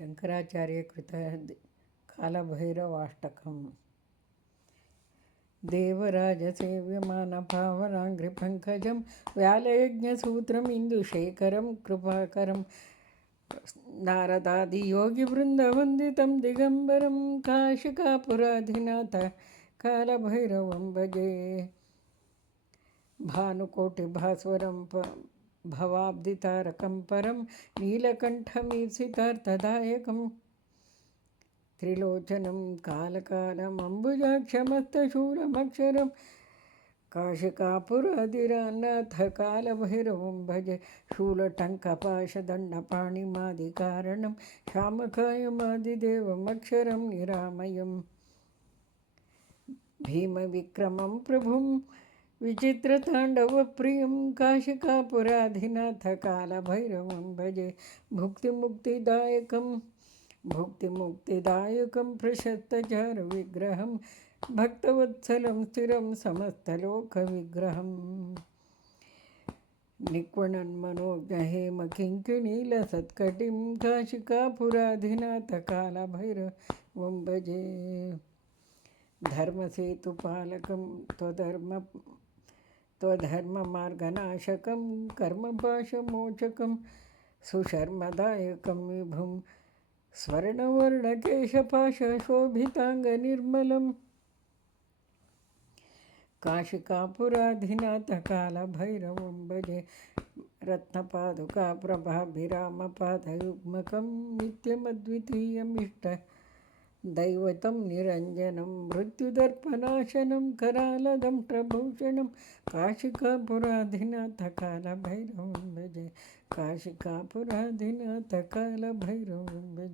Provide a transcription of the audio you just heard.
शंकराचार्यकृत कालभैरवाष्टकम् देवराजसेव्यमानपावनाङ्घ्रिपङ्कजं व्यालयज्ञसूत्रमिन्दुशेखरं कृपाकरं नारदादियोगिवृन्दवन्दितं दिगम्बरं काशिकापुराधिनाथ कालभैरवं भजे। भानुकोटिभास्वरं भवाब्धितारकं परं नीलकण्ठमीप्सितार्थदायकं त्रिलोचनं कालकालमम्बुजाक्षमस्तशूलमक्षरं काशिकापुराधिनाथ कालभैरवं भजे। शूलटङ्कपाशदण्डपाणिमादिकारणं श्यामकायमादिदेवमक्षरं निरामयं भीमविक्रमं प्रभुं विचित्रताण्डवप्रियं काशिकापुराधिनाथ कालभैरवं भजे। भुक्तिमुक्तिदायकं प्रशस्तचारुविग्रहं भक्तवत्सलं स्थिरं समस्तलोकविग्रहं निक्वणन्मनोज्ञहेमकिङ्किणीलसत्कटिं काशिकापुराधिनाथ कालभैरवं भजे। धर्मसेतुपालकं त्वधर्ममार्गनाशकं कर्मपाशमोचकं सुशर्मदायकं विभुं स्वर्णवर्णकेशपाशशोभिताङ्गनिर्मलं काशिकापुराधिनाथ कालभैरवं भजे। रत्नपादुकाप्रभाभिरामपादयुग्मकं नित्यमद्वितीयमिष्टदैवतं निरञ्जनं मृत्युदर्पनाशनं करालदंष्ट्रभूषणं काशिकापुराधिनाथ कालभैरवं भजे। काशिकापुराधिनाथ कालभैरवं भजे।